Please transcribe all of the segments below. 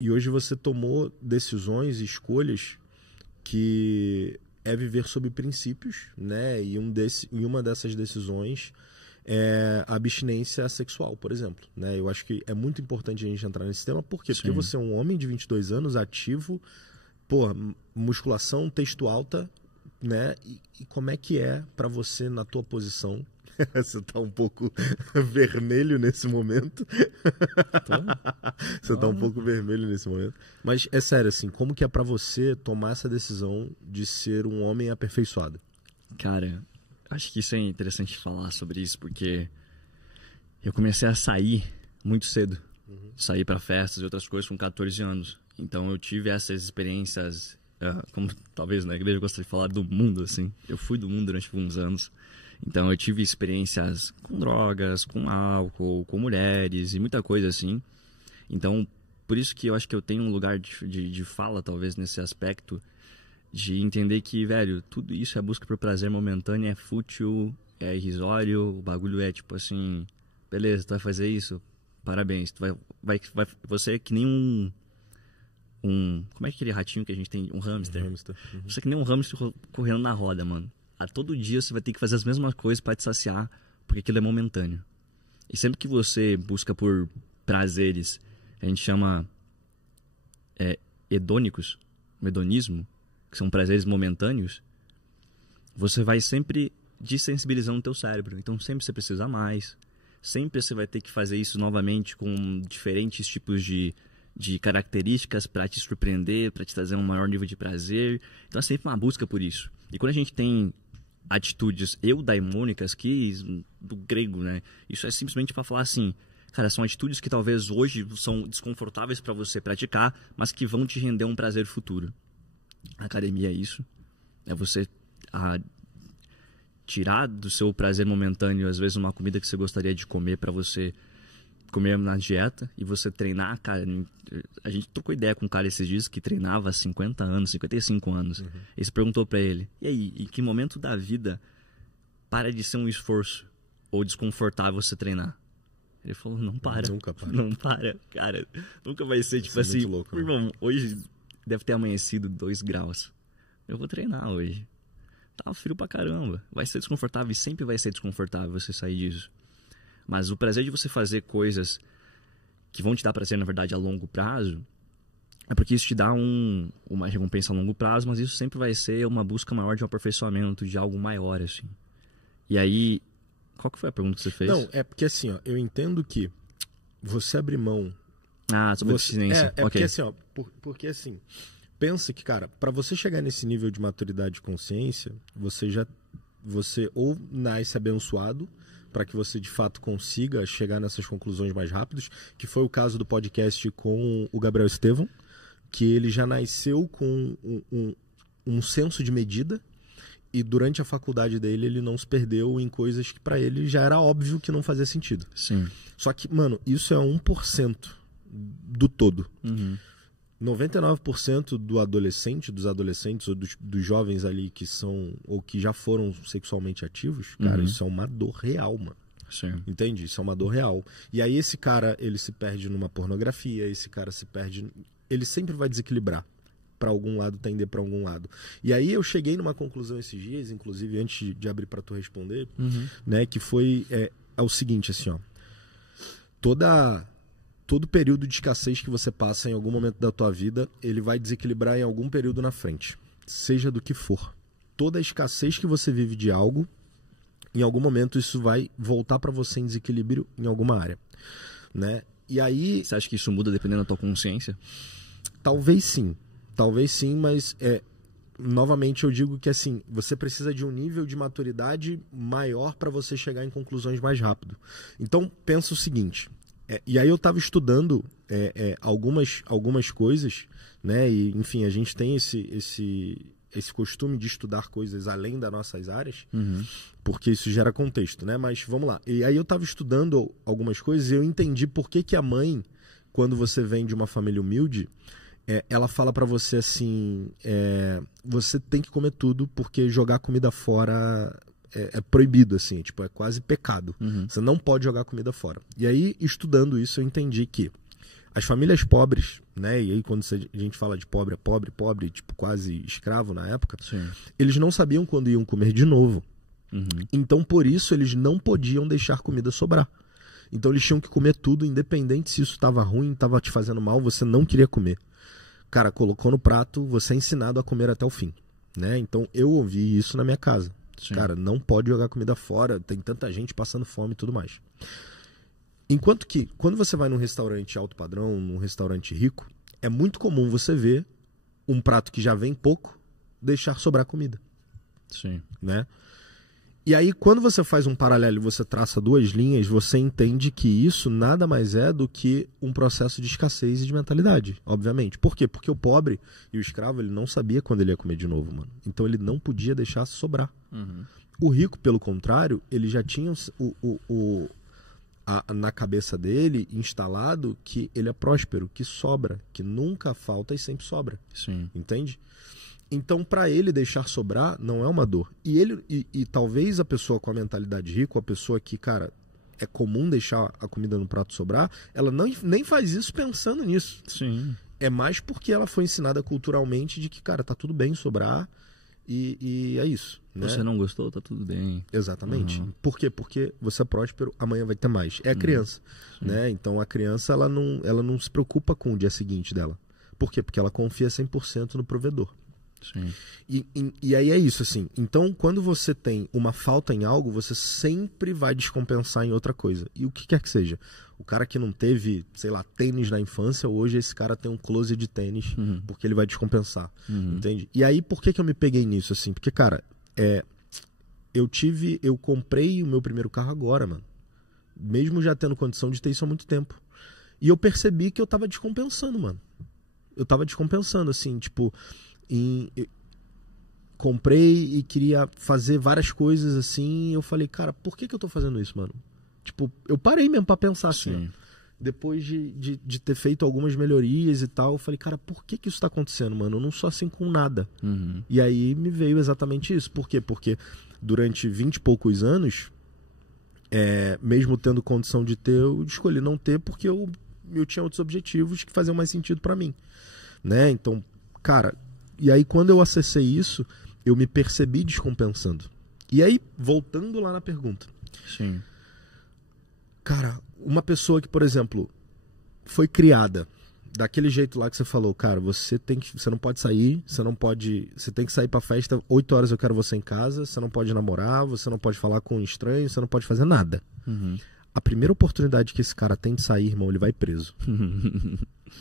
E hoje você tomou decisões e escolhas que é viver sob princípios, né? E uma dessas decisões é a abstinência sexual, por exemplo, né? Eu acho que é muito importante a gente entrar nesse tema. Por quê? Porque você é um homem de 22 anos, ativo, pô, musculação, texto alta, né? E como é que é pra você na tua posição? Você tá um pouco vermelho nesse momento. Você tá um pouco vermelho nesse momento. Mas é sério, assim, como que é pra você tomar essa decisão de ser um homem aperfeiçoado? Cara, acho que isso é interessante falar sobre isso, porque eu comecei a sair muito cedo. Sair pra festas e outras coisas com 14 anos. Então eu tive essas experiências, como talvez na igreja eu gostaria de falar do mundo, assim. Eu fui do mundo durante alguns anos. Então eu tive experiências com drogas, com álcool, com mulheres e muita coisa assim. Então, por isso que eu acho que eu tenho um lugar de fala, talvez, nesse aspecto, de entender que, velho, tudo isso é busca por prazer momentâneo, é fútil, é irrisório, o bagulho é tipo assim, beleza, tu vai fazer isso, parabéns, tu você é que nem como é que aquele ratinho que a gente tem? Um hamster. Você é que nem um hamster correndo na roda, mano. A todo dia você vai ter que fazer as mesmas coisas para te saciar, porque aquilo é momentâneo. E sempre que você busca por prazeres, a gente chama hedônicos, o hedonismo, que são prazeres momentâneos, você vai sempre desensibilizando o teu cérebro. Então sempre você precisa mais, sempre você vai ter que fazer isso novamente com diferentes tipos de características para te surpreender, para te trazer um maior nível de prazer. Então é sempre uma busca por isso. E quando a gente tem atitudes eudaimônicas, que do grego, né? Isso é simplesmente para falar assim, cara, são atitudes que talvez hoje são desconfortáveis para você praticar, mas que vão te render um prazer futuro. A academia é isso. É você tirar do seu prazer momentâneo, às vezes, uma comida que você gostaria de comer para você comer na dieta e você treinar, cara. A gente trocou ideia com um cara esses dias que treinava há 50 anos, 55 anos. E você perguntou pra ele, e aí, em que momento da vida para de ser um esforço ou desconfortável você treinar? Ele falou, não para. Nunca para. Não para, cara. Nunca vai ser tipo assim, muito louco, né? Irmão, hoje deve ter amanhecido 2 graus. Eu vou treinar hoje. Tá frio pra caramba. Vai ser desconfortável e sempre vai ser desconfortável você sair disso. Mas o prazer de você fazer coisas que vão te dar prazer, na verdade, a longo prazo, é porque isso te dá uma recompensa a longo prazo, mas isso sempre vai ser uma busca maior de um aperfeiçoamento, de algo maior, assim. E aí, qual que foi a pergunta que você fez? Não, é porque assim, ó, eu entendo que você abrir mão... sobre abstinência. Okay. Porque assim, ó, porque assim, pensa que, cara, para você chegar nesse nível de maturidade e consciência, você ou nasce abençoado, para que você de fato consiga chegar nessas conclusões mais rápidos, que foi o caso do podcast com o Gabriel Estevão, que ele já nasceu com um senso de medida e durante a faculdade dele ele não se perdeu em coisas que para ele já era óbvio que não fazia sentido. Sim. Só que, mano, isso é 1% do todo. 99% dos adolescentes ou dos jovens ali que são ou que já foram sexualmente ativos, cara, isso é uma dor real, mano. Sim. Entende? Isso é uma dor real. E aí esse cara, ele se perde numa pornografia, esse cara se perde... Ele sempre vai desequilibrar para algum lado, tender para algum lado. E aí eu cheguei numa conclusão esses dias, inclusive antes de abrir para tu responder, né, que foi o seguinte, assim, ó. Todo período de escassez que você passa em algum momento da tua vida, ele vai desequilibrar em algum período na frente, seja do que for. Toda a escassez que você vive de algo, em algum momento isso vai voltar para você em desequilíbrio em alguma área, né? E aí... Você acha que isso muda dependendo da tua consciência? Talvez sim, mas novamente eu digo que assim, você precisa de um nível de maturidade maior para você chegar em conclusões mais rápido. Então pensa o seguinte... e aí eu estava estudando algumas coisas, né? E, enfim, a gente tem esse costume de estudar coisas além das nossas áreas, porque isso gera contexto, né? Mas vamos lá. E aí eu estava estudando algumas coisas e eu entendi por que a mãe, quando você vem de uma família humilde, ela fala para você assim, você tem que comer tudo porque jogar comida fora... É proibido, assim, tipo, é quase pecado. Você não pode jogar comida fora. E aí, estudando isso, eu entendi que as famílias pobres, né? E aí quando a gente fala de pobre, é pobre, pobre, tipo quase escravo na época, Sim. eles não sabiam quando iam comer de novo. Então, por isso, eles não podiam deixar comida sobrar. Então, eles tinham que comer tudo, independente se isso estava ruim, estava te fazendo mal, você não queria comer. Cara, colocou no prato, você é ensinado a comer até o fim, né? Então, eu ouvi isso na minha casa. Sim. Cara, não pode jogar comida fora, tem tanta gente passando fome e tudo mais. Enquanto que, quando você vai num restaurante alto padrão, num restaurante rico, é muito comum você ver um prato que já vem pouco, deixar sobrar comida. Sim. Né? E aí, quando você faz um paralelo e você traça duas linhas, você entende que isso nada mais é do que um processo de escassez e de mentalidade, obviamente. Por quê? Porque o pobre e o escravo, ele não sabia quando ele ia comer de novo, mano. Então, ele não podia deixar sobrar. O rico, pelo contrário, ele já tinha na cabeça dele instalado que ele é próspero, que sobra, que nunca falta e sempre sobra. Sim. Entende? Então, para ele deixar sobrar, não é uma dor. E talvez a pessoa com a mentalidade rica, a pessoa que, cara, é comum deixar a comida no prato sobrar, ela nem faz isso pensando nisso. Sim. É mais porque ela foi ensinada culturalmente de que, cara, tá tudo bem sobrar e é isso. Né? Você não gostou, tá tudo bem. Exatamente. Por quê? Porque você é próspero, amanhã vai ter mais. É a criança. Né? Então, a criança, ela não se preocupa com o dia seguinte dela. Por quê? Porque ela confia 100% no provedor. Sim. E aí é isso, assim. Então, quando você tem uma falta em algo, você sempre vai descompensar em outra coisa. E o que quer que seja. O cara que não teve, sei lá, tênis na infância, hoje esse cara tem um closet de tênis, porque ele vai descompensar. Entende? E aí, por que eu me peguei nisso, assim? Porque, cara, eu comprei o meu primeiro carro agora, mano. Mesmo já tendo condição de ter isso há muito tempo. E eu percebi que eu tava descompensando, mano. Eu tava descompensando, assim, tipo... comprei e queria fazer várias coisas assim, e eu falei, cara, por que eu tô fazendo isso, mano? Tipo, eu parei mesmo pra pensar assim, depois de ter feito algumas melhorias e tal, eu falei, cara, por que isso tá acontecendo, mano? Eu não sou assim com nada. E aí me veio exatamente isso. Por quê? Porque durante 20 e poucos anos, mesmo tendo condição de ter, eu escolhi não ter porque eu tinha outros objetivos que faziam mais sentido pra mim, né? Então, cara, e aí quando eu acessei isso, eu me percebi descompensando. E aí, voltando lá na pergunta. Sim. Cara, uma pessoa que, por exemplo, foi criada daquele jeito lá que você falou, cara, você não pode sair, você tem que sair pra festa, 8 horas eu quero você em casa, você não pode namorar, você não pode falar com um estranho, você não pode fazer nada. A primeira oportunidade que esse cara tem de sair, irmão, ele vai preso.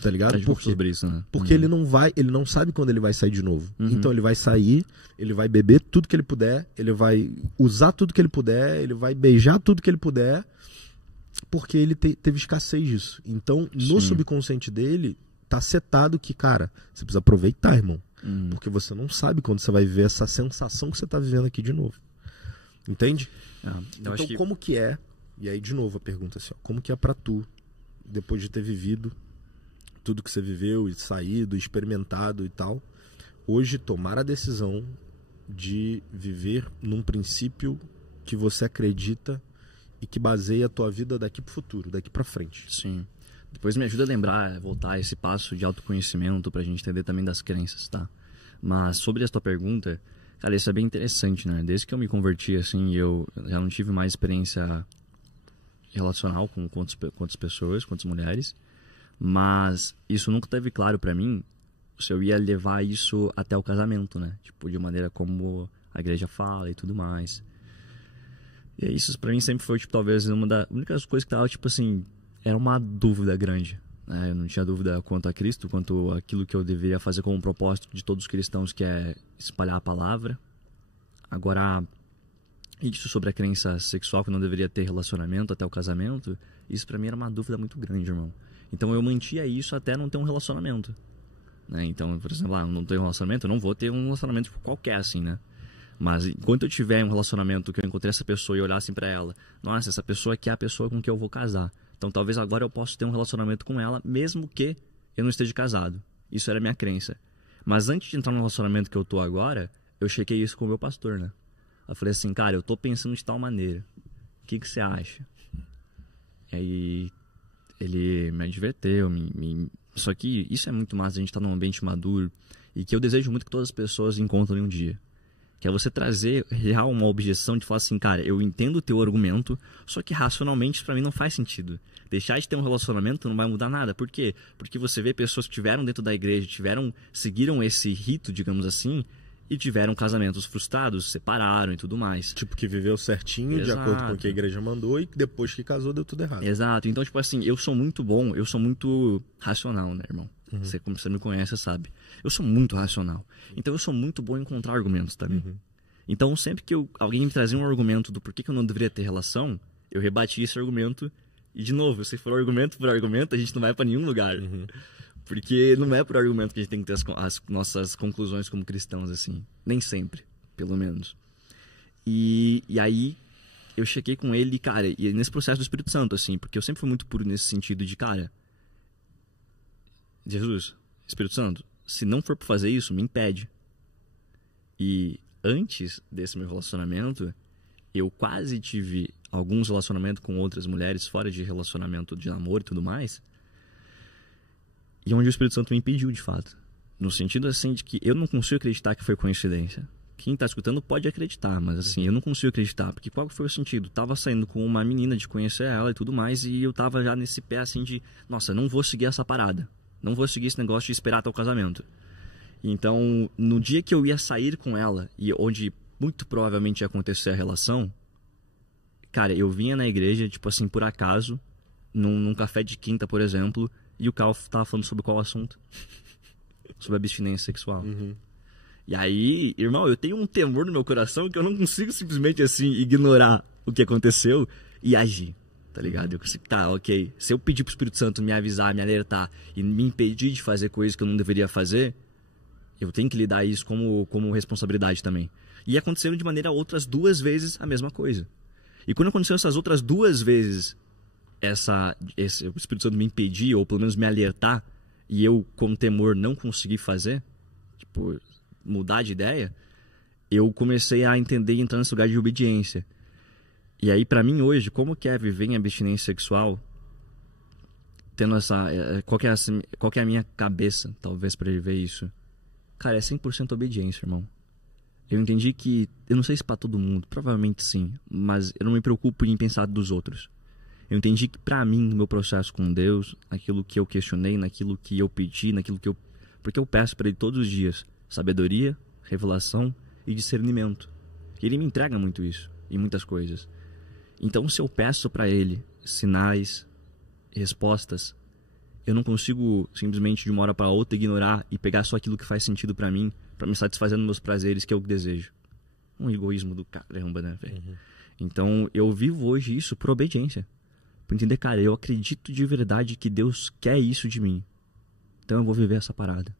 Tá ligado? Porque ele não sabe quando ele vai sair de novo. Então ele vai sair, ele vai beber tudo que ele puder, ele vai usar tudo que ele puder, ele vai beijar tudo que ele puder, porque ele teve escassez disso. Então, no subconsciente dele, tá setado que, cara, você precisa aproveitar, irmão. Porque você não sabe quando você vai viver essa sensação que você tá vivendo aqui de novo. Entende? Então, como que é? E aí, de novo, a pergunta assim, ó, como que é pra tu, depois de ter vivido tudo que você viveu e saído, experimentado e tal, hoje tomar a decisão de viver num princípio que você acredita e que baseia a tua vida daqui pro futuro, daqui pra frente. Sim. Depois me ajuda a lembrar, voltar a esse passo de autoconhecimento pra gente entender também das crenças, tá? Mas sobre a tua pergunta, cara, isso é bem interessante, né? Desde que eu me converti, assim, eu já não tive mais experiência relacional com quantas pessoas, quantas mulheres, mas isso nunca teve claro pra mim se eu ia levar isso até o casamento, né? Tipo, de maneira como a igreja fala e tudo mais. E isso pra mim sempre foi, tipo, talvez uma das únicas coisas que tava, tipo assim, era uma dúvida grande, né? Eu não tinha dúvida quanto a Cristo, quanto aquilo que eu deveria fazer como propósito de todos os cristãos, que é espalhar a palavra. Agora, isso sobre a crença sexual, que não deveria ter relacionamento até o casamento, isso pra mim era uma dúvida muito grande, irmão. Então eu mantia isso até não ter um relacionamento, né? Então, por exemplo, não tenho um relacionamento, eu não vou ter um relacionamento qualquer, assim, né? Mas enquanto eu tiver um relacionamento que eu encontrei essa pessoa e olhar assim pra ela, nossa, essa pessoa aqui é a pessoa com quem eu vou casar. Então talvez agora eu possa ter um relacionamento com ela, mesmo que eu não esteja casado. Isso era a minha crença. Mas antes de entrar no relacionamento que eu tô agora, eu chequei isso com o meu pastor, né? Eu falei assim, cara, eu tô pensando de tal maneira. O que você acha? E aí ele me adverteu, só que isso é muito massa, a gente tá num ambiente maduro e que eu desejo muito que todas as pessoas encontrem um dia. Que é você trazer real uma objeção de falar assim, cara, eu entendo o teu argumento, só que racionalmente pra mim não faz sentido. Deixar de ter um relacionamento não vai mudar nada. Por quê? Porque você vê pessoas que estiveram dentro da igreja, seguiram esse rito, digamos assim, e tiveram casamentos frustrados, separaram e tudo mais. Tipo, que viveu certinho, de acordo com o que a igreja mandou, e depois que casou deu tudo errado. Exato. Então, tipo assim, eu sou muito racional, né, irmão? Você, como você me conhece, sabe. Eu sou muito racional. Então, eu sou muito bom em encontrar argumentos também. Então, sempre que alguém me trazia um argumento do porquê que eu não deveria ter relação, eu rebatia esse argumento. E, de novo, se for argumento por argumento, a gente não vai pra nenhum lugar. Porque não é por argumento que a gente tem que ter as nossas conclusões como cristãos, assim. Nem sempre, pelo menos. E aí, eu chequei com ele, cara, e nesse processo do Espírito Santo, assim, porque eu sempre fui muito puro nesse sentido de, cara, Jesus, Espírito Santo, se não for pra fazer isso, me impede. E antes desse meu relacionamento, eu quase tive alguns relacionamentos com outras mulheres, fora de relacionamento de namoro e tudo mais, e onde o Espírito Santo me impediu, de fato. No sentido, assim, de que eu não consigo acreditar que foi coincidência. Quem tá escutando pode acreditar, mas assim, eu não consigo acreditar, porque qual foi o sentido? Tava saindo com uma menina, de conhecer ela e tudo mais, e eu tava já nesse pé, assim, de, nossa, não vou seguir essa parada. Não vou seguir esse negócio de esperar até o casamento. Então, no dia que eu ia sair com ela, e onde muito provavelmente ia acontecer a relação, cara, eu vinha na igreja, tipo assim, por acaso, num café de quinta, por exemplo, e o Carl tava falando sobre qual assunto? Sobre abstinência sexual. E aí, irmão, eu tenho um temor no meu coração que eu não consigo simplesmente, assim, ignorar o que aconteceu e agir. Tá ligado? Eu consigo, tá, ok. Se eu pedir pro Espírito Santo me avisar, me alertar e me impedir de fazer coisas que eu não deveria fazer, eu tenho que lidar isso como responsabilidade também. E aconteceu de maneira outras 2 vezes a mesma coisa. E quando aconteceu essas outras 2 vezes, o Espírito Santo me impedir, ou pelo menos me alertar, e eu, com temor, não consegui fazer, tipo, mudar de ideia, eu comecei a entender e entrar nesse lugar de obediência. E aí, pra mim, hoje, como que é viver em abstinência sexual, tendo qual que é a minha cabeça, talvez, pra viver isso? Cara, é 100% obediência, irmão. Eu entendi que, eu não sei se pra todo mundo, provavelmente sim, mas eu não me preocupo em pensar dos outros. Eu entendi que pra mim, no meu processo com Deus, naquilo que eu questionei, naquilo que eu pedi, porque eu peço pra Ele todos os dias sabedoria, revelação e discernimento. E Ele me entrega muito isso, e muitas coisas. Então, se eu peço pra Ele sinais, respostas, eu não consigo simplesmente de uma hora para outra ignorar e pegar só aquilo que faz sentido pra mim, pra me satisfazer nos meus prazeres, que é o que desejo. Um egoísmo do caramba, né, velho? Então, eu vivo hoje isso por obediência. Por entender, cara, eu acredito de verdade que Deus quer isso de mim. Então eu vou viver essa parada.